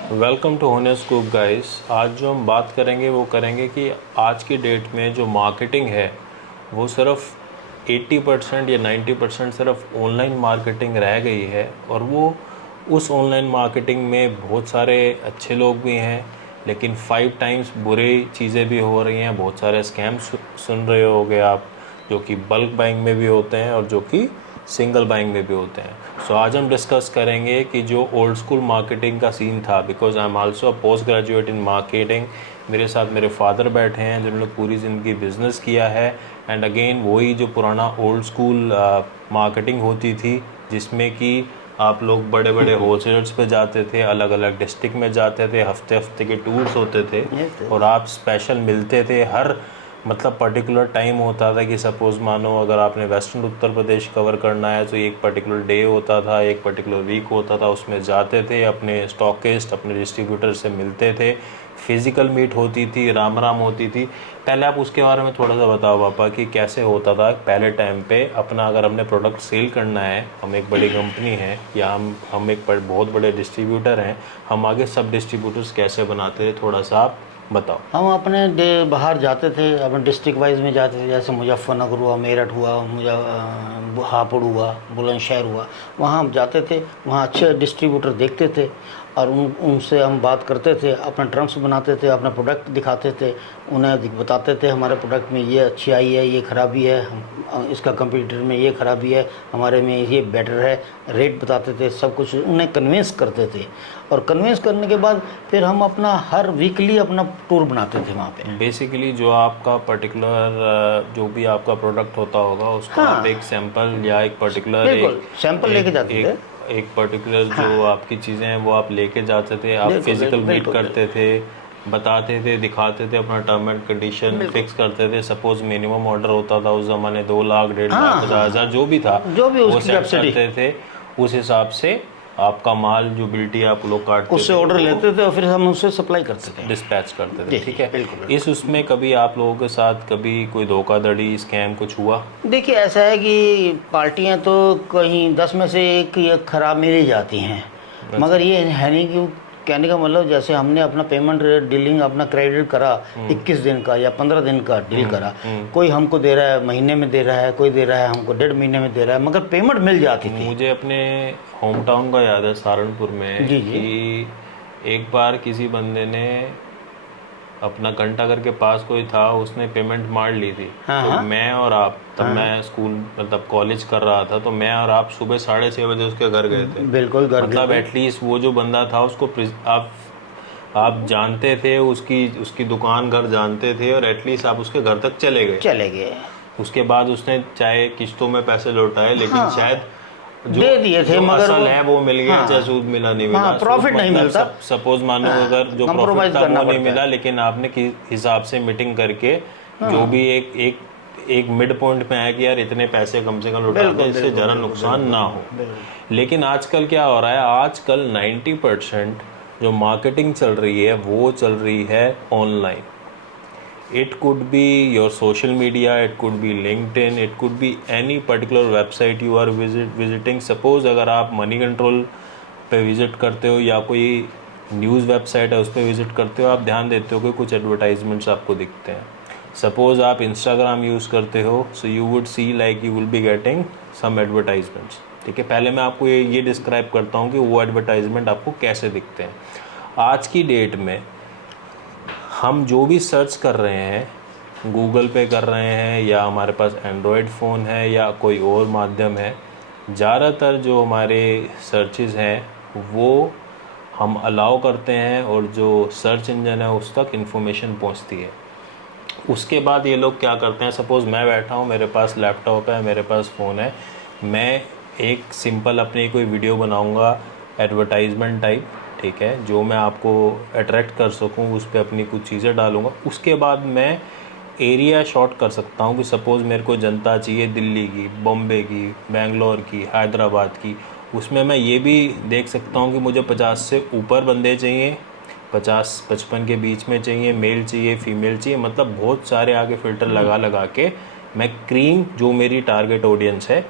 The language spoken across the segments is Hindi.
वेलकम टू होने स्कूप गाइस। आज जो हम बात करेंगे वो करेंगे कि आज की डेट में जो मार्केटिंग है वो सिर्फ 80% या 90% सिर्फ ऑनलाइन मार्केटिंग रह गई है। और वो उस ऑनलाइन मार्केटिंग में बहुत सारे अच्छे लोग भी हैं, लेकिन 5 टाइम्स बुरी चीज़ें भी हो रही हैं। बहुत सारे स्कैम्स सुन रहे होगे आप, जो कि बल्क बाइंग में भी होते हैं और जो कि सिंगल बाइंग में भी होते हैं। सो आज हम डिस्कस करेंगे कि जो ओल्ड स्कूल मार्केटिंग का सीन था, because I am also a post graduate in marketing. मेरे साथ मेरे फादर बैठे हैं जिन्होंने पूरी ज़िंदगी बिजनेस किया है। एंड अगेन वही जो पुराना ओल्ड स्कूल मार्केटिंग होती थी, जिसमें कि आप लोग बड़े बड़े होलसेलर्स पे जाते थे, अलग अलग डिस्ट्रिक्ट में जाते थे, हफ्ते हफ्ते के टूर्स होते थे और आप स्पेशल मिलते थे। हर मतलब पर्टिकुलर टाइम होता था कि सपोज़ मानो अगर आपने वेस्टर्न उत्तर प्रदेश कवर करना है तो एक पर्टिकुलर डे होता था, एक पर्टिकुलर वीक होता था, उसमें जाते थे, अपने स्टॉकिस्ट अपने डिस्ट्रीब्यूटर से मिलते थे, फिज़िकल मीट होती थी, राम राम होती थी। पहले आप उसके बारे में थोड़ा सा बताओ पापा कि कैसे होता था पहले टाइम पे अपना, अगर हमने प्रोडक्ट सेल करना है, हम एक बड़ी कंपनी है या हम एक बहुत बड़े डिस्ट्रीब्यूटर हैं, हम आगे सब डिस्ट्रीब्यूटर्स कैसे बनाते थे, थोड़ा सा आप बताओ। हम अपने बाहर जाते थे, अपने डिस्ट्रिक्ट वाइज में जाते थे। जैसे मुजफ्फरनगर हुआ, मेरठ हुआ, हापुड़ हुआ, बुलंदशहर हुआ, वहाँ हम जाते थे। वहाँ अच्छे डिस्ट्रीब्यूटर देखते थे और उनसे हम बात करते थे, अपना टर्म्स बनाते थे, अपना प्रोडक्ट दिखाते थे, उन्हें बताते थे हमारे प्रोडक्ट में ये अच्छी आई है, ये ख़राबी है, इसका कंप्यूटर में ये ख़राबी है, हमारे में ये बेटर है, रेट बताते थे, सब कुछ उन्हें कन्विंस करते थे। और कन्विंस करने के बाद फिर हम अपना हर वीकली अपना टूर बनाते थे वहाँ पे। बेसिकली जो आपका पर्टिकुलर जो भी आपका प्रोडक्ट होता होगा उसका हाँ, आप एक सैंपल या एक पर्टिकुलर बिल्कुल सैंपल लेके जाते थे। एक पर्टिकुलर हाँ, जो आपकी चीज़ें हैं वो आप लेके जाते थे, आप बिल्कुल फिजिकल बिल्कुल मीट बिल्कुल करते थे, बताते थे, दिखाते थे, अपना टर्म एंड कंडीशन बिल्कुल। फिक्स करते थे। सपोज मिनिमम ऑर्डर होता था उस ज़माने 2 लाख, 1.5 लाख, हाँ 50,000 हाँ जो भी था हाँ, जो भी वो उसकी सेट कैपेसिटी, करते थे। उस हिसाब से आपका माल जो बिल्टी आप लोग काटते उससे थे ऑर्डर वो लेते थे और फिर हम उससे सप्लाई करते थे। डिस्पैच करते थे, जी ठीक जी, है। बिल्कुल इस बिल्कुल। उसमें कभी आप लोगों के साथ कभी कोई धोखाधड़ी, स्कैम कुछ हुआ? देखिए, ऐसा है कि पार्टियां तो कहीं 10 में से एक या खराब मिल ही जाती हैं, अच्छा। मगर ये है नहीं कि कहने का मतलब जैसे हमने अपना पेमेंट डीलिंग अपना क्रेडिट करा 21 दिन का या 15 दिन का डील करा, कोई हमको दे रहा है महीने में दे रहा है, कोई दे रहा है हमको 1.5 महीने में दे रहा है, मगर पेमेंट मिल जाती थी। मुझे अपने होम टाउन का याद है सहारनपुर में जी जी। कि एक बार किसी बंदे ने अपना घंटा घर के पास कोई था, उसने पेमेंट मार ली थी। हाँ तो हाँ मैं और आप, तब हाँ, मैं स्कूल मतलब कॉलेज कर रहा था, तो मैं और आप सुबह 6:30 बजे उसके घर गए थे। बिल्कुल घर गए मतलब थे। एटलीस्ट वो जो बंदा था उसको आप जानते थे, उसकी उसकी दुकान घर जानते थे और एटलीस्ट आप उसके घर तक चले गए। चले गए। उसके बाद उसने चाहे किस्तों में पैसे लौटाए, लेकिन हाँ, शायद जो दे दिए थे जो मगर असल वो, है वो मिल गया, चाहे सूद हाँ मिला नहीं हाँ, मिला। सूद प्रॉफिट नहीं मतलब मिलता। सपोज मानो हाँ, अगर जो प्रॉफिट कंप्रोमाइज था करना वो नहीं पड़ता मिला, है। लेकिन आपने किस हिसाब से मीटिंग करके जो हाँ, भी एक मिड पॉइंट में आया कि यार इतने पैसे कम से कम लौटा बिल्कुल दें, इससे बिल्कुल ज़रा बिल्कुल नुकसान बिल्कुल ना हो। बिल्कुल। लेकिन आजकल क्या हो रहा है, आजकल 90% जो मार्केटिंग चल रही है वो चल रही है online. It could be your social media, it could be LinkedIn, it could be any particular website you are visiting. Suppose अगर आप मनी कंट्रोल पे विजिट करते हो या कोई न्यूज़ वेबसाइट है उस पर विजिट करते हो, आप ध्यान देते हो कि कुछ एडवर्टाइजमेंट्स आपको दिखते हैं। सपोज आप इंस्टाग्राम यूज़ करते हो, so you would see like you will be getting some advertisements, ठीक है। पहले मैं आपको ये डिस्क्राइब करता हूँ कि वो एडवर्टाइजमेंट आपको कैसे दिखते हैं। आज की डेट में हम जो भी सर्च कर रहे हैं, गूगल पे कर रहे हैं या हमारे पास एंड्रॉयड फ़ोन है या कोई और माध्यम है, ज़्यादातर जो हमारे सर्चेज़ हैं वो हम अलाउ करते हैं और जो सर्च इंजन है उस तक इन्फॉर्मेशन पहुंचती है। उसके बाद ये लोग क्या करते हैं, सपोज़ मैं बैठा हूँ, मेरे पास लैपटॉप है, मेरे पास फ़ोन है, मैं एक सिंपल अपनी कोई वीडियो बनाऊँगा एडवर्टाइजमेंट टाइप, ठीक है, जो मैं आपको अट्रैक्ट कर सकूँ, उस पर अपनी कुछ चीज़ें डालूँगा। उसके बाद मैं एरिया शॉट कर सकता हूँ कि सपोज़ मेरे को जनता चाहिए दिल्ली की, बॉम्बे की, बेंगलोर की, हैदराबाद की। उसमें मैं ये भी देख सकता हूँ कि मुझे 50 से ऊपर बंदे चाहिए, 50-55 के बीच में चाहिए, मेल चाहिए, फीमेल चाहिए, मतलब बहुत सारे आगे फ़िल्टर लगा लगा के मैं क्रीम जो मेरी टारगेट ऑडियंस है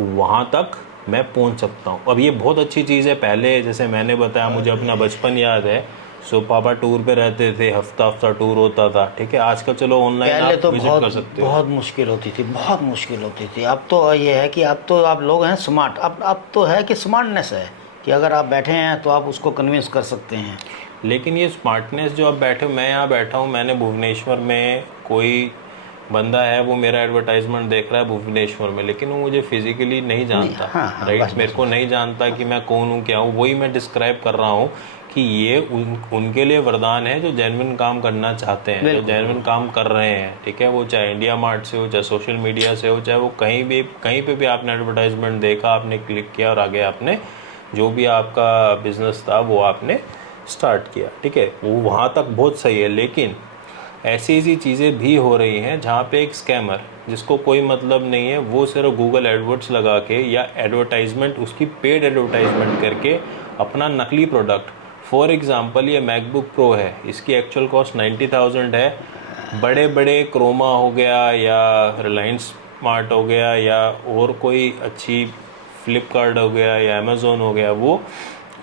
वहाँ तक मैं पहुंच सकता हूं। अब ये बहुत अच्छी चीज़ है। पहले जैसे मैंने बताया, मुझे अपना बचपन याद है, सो पापा टूर पे रहते थे, हफ्ता हफ्ता टूर होता था, ठीक है। आजकल चलो ऑनलाइन पहले आप तो विजिट कर सकते हो। बहुत मुश्किल होती थी, बहुत मुश्किल होती थी। अब तो ये है कि अब तो आप लोग हैं स्मार्ट, अब तो है कि स्मार्टनेस है कि अगर आप बैठे हैं तो आप उसको कन्विंस कर सकते हैं। लेकिन ये स्मार्टनेस जो आप बैठे हो, मैं यहाँ बैठा हूँ, मैंने भुवनेश्वर में, कोई बंदा है वो मेरा एडवर्टाइजमेंट देख रहा है भुवनेश्वर में, लेकिन वो मुझे फिजिकली नहीं नहीं, जानता, हाँ हाँ, राइट, बस मेरे बस को बस। नहीं जानता कि मैं कौन हूँ क्या हूँ। वही मैं डिस्क्राइब कर रहा हूँ कि ये उनके लिए वरदान है जो जेन्युइन काम करना चाहते हैं, जो बिल्कुल जेन्युइन काम कर रहे हैं, ठीक है। वो चाहे इंडिया मार्ट से हो, चाहे सोशल मीडिया से हो, चाहे वो कहीं पे भी आपने एडवर्टाइजमेंट देखा, आपने क्लिक किया और आगे आपने जो भी आपका बिजनेस था वो आपने स्टार्ट किया, ठीक है। वो वहाँ तक बहुत सही है। लेकिन ऐसी ऐसी चीज़ें भी हो रही हैं जहाँ पे एक स्कैमर, जिसको कोई मतलब नहीं है, वो सिर्फ गूगल एडवर्ड्स लगा के या एडवर्टाइजमेंट, उसकी पेड एडवर्टाइजमेंट करके अपना नकली प्रोडक्ट, फॉर एग्जांपल ये मैकबुक प्रो है, इसकी एक्चुअल कॉस्ट 90,000 है। बड़े बड़े क्रोमा हो गया या रिलायंस स्मार्ट हो गया या और कोई अच्छी फ्लिपकार्ट हो गया या अमेज़ोन हो गया, वो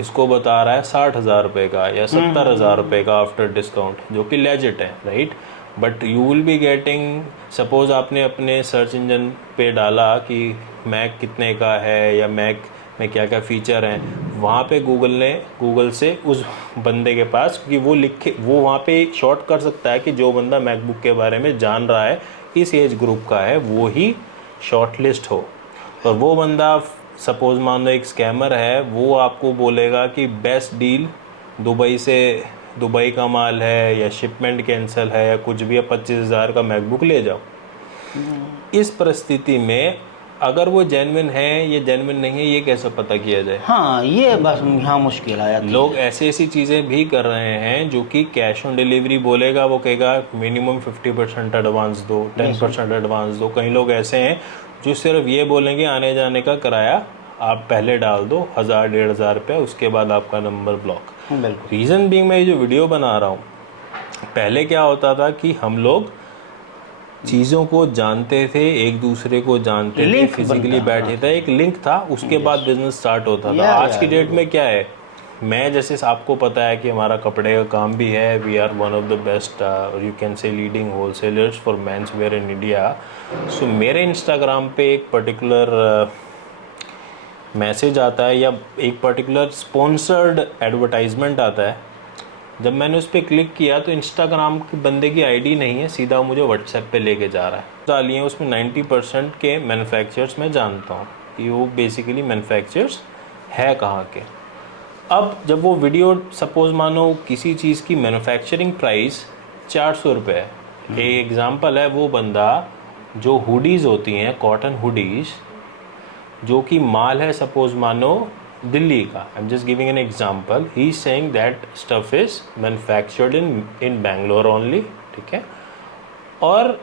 इसको बता रहा है 60,000 रुपये का या 70,000 रुपये का आफ्टर डिस्काउंट, जो कि लेजिट है, right. But you will be getting, suppose आपने अपने सर्च इंजन पे डाला कि मैक कितने का है या मैक में क्या क्या फ़ीचर हैं, वहाँ पे गूगल से उस बंदे के पास, क्योंकि वो लिखे, वो वहाँ पे शॉर्ट कर सकता है कि जो बंदा मैकबुक के बारे में जान रहा है, इस एज ग्रुप का है, वो ही शॉर्ट लिस्ट हो। और वो बंदा, सपोज मान लो एक स्कैमर है, वो आपको बोलेगा कि बेस्ट डील दुबई से, दुबई का माल है या शिपमेंट कैंसिल है या कुछ भी है, 25,000 का मैकबुक ले जाओ। इस परिस्थिति में अगर वो जेन्युइन है या जेन्युइन नहीं है, ये कैसे पता किया जाए? हाँ, ये बस यहाँ मुश्किल आ जाती लोग है। ऐसी ऐसी चीज़ें भी कर रहे हैं जो कि कैश ऑन डिलीवरी बोलेगा, वो कहेगा मिनिमम 50% एडवांस दो, 10% एडवांस दो। कई लोग ऐसे हैं जो सिर्फ ये बोलेंगे आने जाने का किराया आप पहले डाल दो, 1,000-1,500 रुपये, उसके बाद आपका नंबर ब्लॉक। बिल्कुल। रीज़न बीइंग, मैं ये जो वीडियो बना रहा हूँ, पहले क्या होता था कि हम लोग चीज़ों को जानते थे, एक दूसरे को जानते थे, लिंक फिजिकली बनता, बैठे थे, एक लिंक था, उसके बाद बिजनेस स्टार्ट होता था। आज की डेट में क्या है, मैं जैसे आपको पता है कि हमारा कपड़े का काम भी है, we are one of the best, you can say leading wholesalers for men's wear in India. So मेरे इंस्टाग्राम पे एक पर्टिकुलर मैसेज आता है या एक पर्टिकुलर स्पॉन्सर्ड एडवर्टाइजमेंट आता है। जब मैंने उस पर क्लिक किया तो इंस्टाग्राम के बंदे की आईडी नहीं है, सीधा मुझे व्हाट्सएप पे लेके जा रहा है। डालिए उसमें 90% के मैन्युफैक्चरर्स मैं जानता हूँ कि वो बेसिकली मैन्युफैक्चरर्स है कहाँ के। अब जब वो वीडियो, सपोज मानो किसी चीज़ की मैन्युफैक्चरिंग प्राइस 400 रुपये है, एक एग्ज़ाम्पल है, वो बंदा जो हुडीज़ होती हैं, कॉटन हुडीज़, जो कि माल है सपोज मानो दिल्ली का, I am just giving an example, he is saying that stuff is manufactured in Bangalore only, ठीक है। और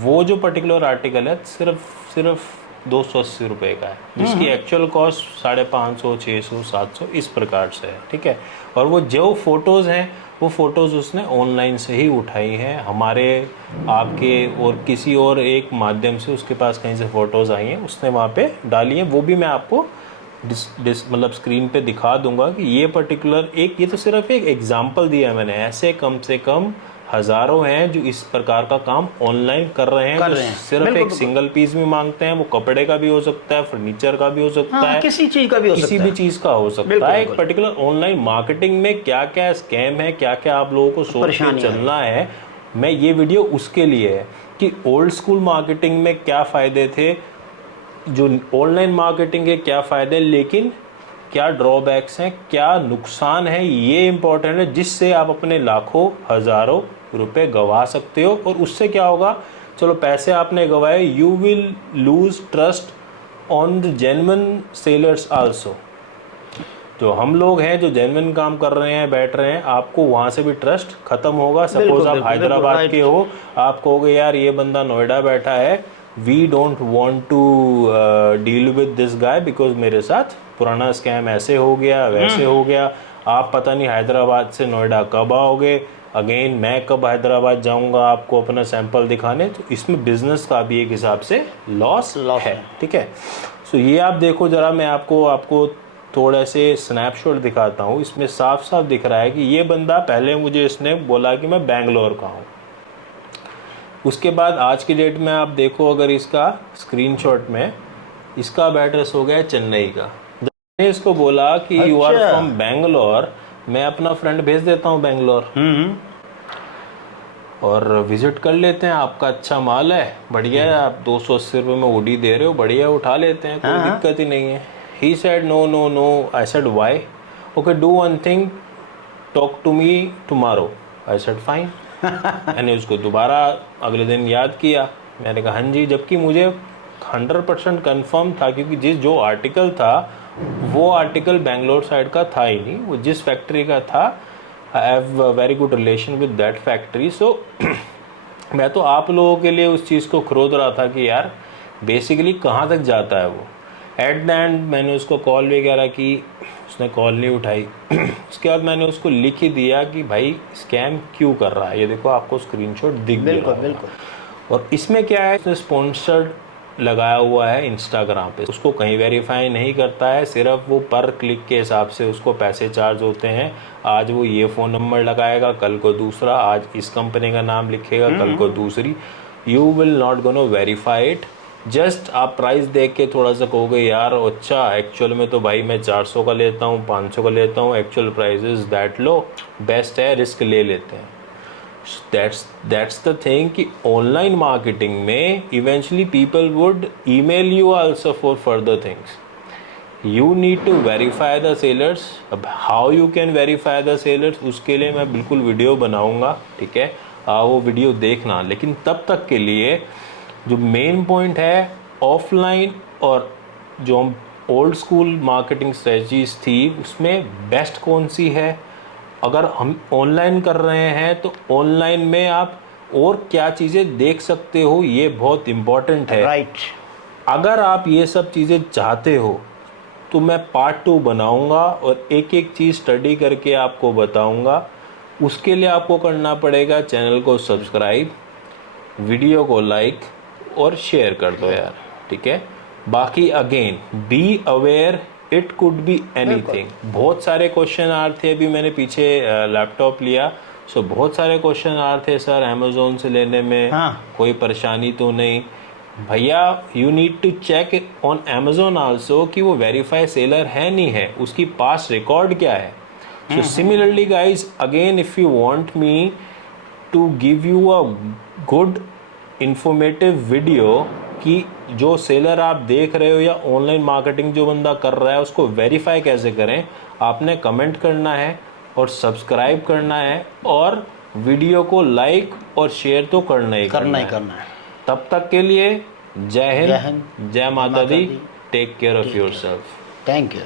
वो जो पर्टिकुलर आर्टिकल है सिर्फ 280 रुपये का है, जिसकी एक्चुअल कॉस्ट 550, 600, 700 इस प्रकार से है, ठीक है। और वो जो फोटोज़ हैं, वो फ़ोटोज़ उसने ऑनलाइन से ही उठाई हैं, हमारे आपके और किसी और एक माध्यम से उसके पास कहीं से फ़ोटोज़ आई हैं, उसने वहाँ पे डाली हैं। वो भी मैं आपको मतलब स्क्रीन पे दिखा दूंगा कि ये पर्टिकुलर एक, ये तो सिर्फ एक एग्जांपल दिया है मैंने, ऐसे कम से कम हज़ारों हैं जो इस प्रकार का काम ऑनलाइन कर रहे हैं, जो सिर्फ एक सिंगल पीस भी मांगते हैं। वो कपड़े का भी हो सकता है, फर्नीचर का भी हो सकता है, किसी चीज़ का भी हो सकता है, किसी भी चीज़ का हो सकता है। एक पर्टिकुलर ऑनलाइन मार्केटिंग में क्या क्या स्कैम है, क्या क्या आप लोगों को सोच के चलना है, मैं ये वीडियो उसके लिए है कि ओल्ड स्कूल मार्केटिंग में क्या फ़ायदे थे, जो ऑनलाइन मार्केटिंग के क्या फ़ायदे, लेकिन क्या ड्रॉबैक्स हैं, क्या नुकसान है, ये इम्पोर्टेंट है, जिससे आप अपने लाखों हज़ारों रुपए गंवा सकते हो। और उससे क्या होगा, चलो पैसे आपने गंवाए, you will lose trust on the genuine sellers also. जो हम लोग हैं जो जेन्युइन काम कर रहे हैं, बैठ रहे हैं, आपको वहाँ से भी ट्रस्ट खत्म होगा। सपोज आप हैदराबाद के हो, आप कहोगे यार ये बंदा नोएडा बैठा है, we don't want to deal with this guy because मेरे साथ पुराना स्कैम ऐसे हो गया, वैसे हो गया। आप पता नहीं हैदराबाद से नोएडा कब आओगे, अगेन मैं कब हैदराबाद जाऊंगा आपको अपना सैंपल दिखाने। तो इसमें बिजनेस का भी एक हिसाब से लॉस है, ठीक है। सो ये आप देखो ज़रा, मैं आपको थोड़े से स्नैपशॉट दिखाता हूँ। इसमें साफ साफ दिख रहा है कि ये बंदा, पहले मुझे इसने बोला कि मैं बेंगलोर का हूँ, उसके बाद आज की डेट में आप देखो अगर इसका स्क्रीनशॉट में, इसका अब एड्रेस हो गया है चेन्नई का। मैंने इसको बोला कि यू आर अच्छा। फ्रॉम बेंगलोर, मैं अपना फ्रेंड भेज देता हूँ बेंगलोर और विजिट कर लेते हैं, आपका अच्छा माल है, बढ़िया है, आप 280 रुपये में ओडी दे रहे हो, बढ़िया उठा लेते हैं, कोई दिक्कत ही नहीं है। He said no no no. I said why? Okay, do one thing, talk to me tomorrow. I said fine. मैंने उसको दोबारा अगले दिन याद किया, मैंने कहा हाँ जी, जबकि मुझे 100% कंफर्म था, क्योंकि जो आर्टिकल था वो आर्टिकल बेंगलोर साइड का था ही नहीं, वो जिस फैक्ट्री का था, I have very good relation with that factory. So मैं तो आप लोगों के लिए उस चीज़ को खरोद रहा था कि यार बेसिकली कहाँ तक जाता है वो। एट द एंड मैंने उसको कॉल वगैरह की, उसने कॉल नहीं उठाई। उसके बाद मैंने उसको लिख ही दिया कि भाई स्कैम क्यों कर रहा है, ये देखो आपको स्क्रीनशॉट दिख भी रहा होगा। बिल्कुल। और इसमें क्या है, उसने स्पॉन्सर्ड लगाया हुआ है इंस्टाग्राम पे, उसको कहीं वेरीफाई नहीं करता है, सिर्फ वो पर क्लिक के हिसाब से उसको पैसे चार्ज होते हैं। आज वो ये फ़ोन नंबर लगाएगा, कल को दूसरा, आज इस कंपनी का नाम लिखेगा, कल को दूसरी। You will not gonna verify it. Just आप प्राइस देख के थोड़ा सा कहोगे यार अच्छा एक्चुअल में तो भाई मैं 400 का लेता हूँ, 500 का लेता हूँ, actual price is that low, best है, रिस्क ले लेते हैं। That's the thing कि ऑनलाइन मार्केटिंग में eventually people would email you also for further things. You need to verify the sellers. अब how you can verify the sellers, उसके लिए मैं बिल्कुल वीडियो बनाऊंगा, ठीक है, वो वीडियो देखना। लेकिन तब तक के लिए जो मेन पॉइंट है, ऑफलाइन और जो ओल्ड स्कूल मार्केटिंग स्ट्रेटजीज थी उसमें बेस्ट कौन सी है। अगर हम ऑनलाइन कर रहे हैं तो ऑनलाइन में आप और क्या चीज़ें देख सकते हो, ये बहुत इम्पॉर्टेंट है। राइट। अगर आप ये सब चीज़ें चाहते हो तो मैं पार्ट 2 बनाऊंगा और एक एक चीज़ स्टडी करके आपको बताऊंगा। उसके लिए आपको करना पड़ेगा चैनल को सब्सक्राइब, वीडियो को लाइक और शेयर कर दो यार, ठीक है। बाकी again be aware, it could be anything. बहुत सारे क्वेश्चन आ रहे थे, अभी मैंने पीछे लैपटॉप लिया, सो बहुत सारे क्वेश्चन आ रहे थे सर अमेजोन से लेने में कोई परेशानी तो नहीं। भैया you need to check on Amazon also कि वो वेरीफाई सेलर है नहीं है, उसकी पास रिकॉर्ड क्या है। So similarly guys, again if you want me to give you a good informative video कि जो सेलर आप देख रहे हो या ऑनलाइन मार्केटिंग जो बंदा कर रहा है उसको वेरीफाई कैसे करें, आपने कमेंट करना है और सब्सक्राइब करना है और वीडियो को लाइक और शेयर तो करना ही करना है। तब तक के लिए जय हिंद, जय माता दी, take care of yourself. Thank you.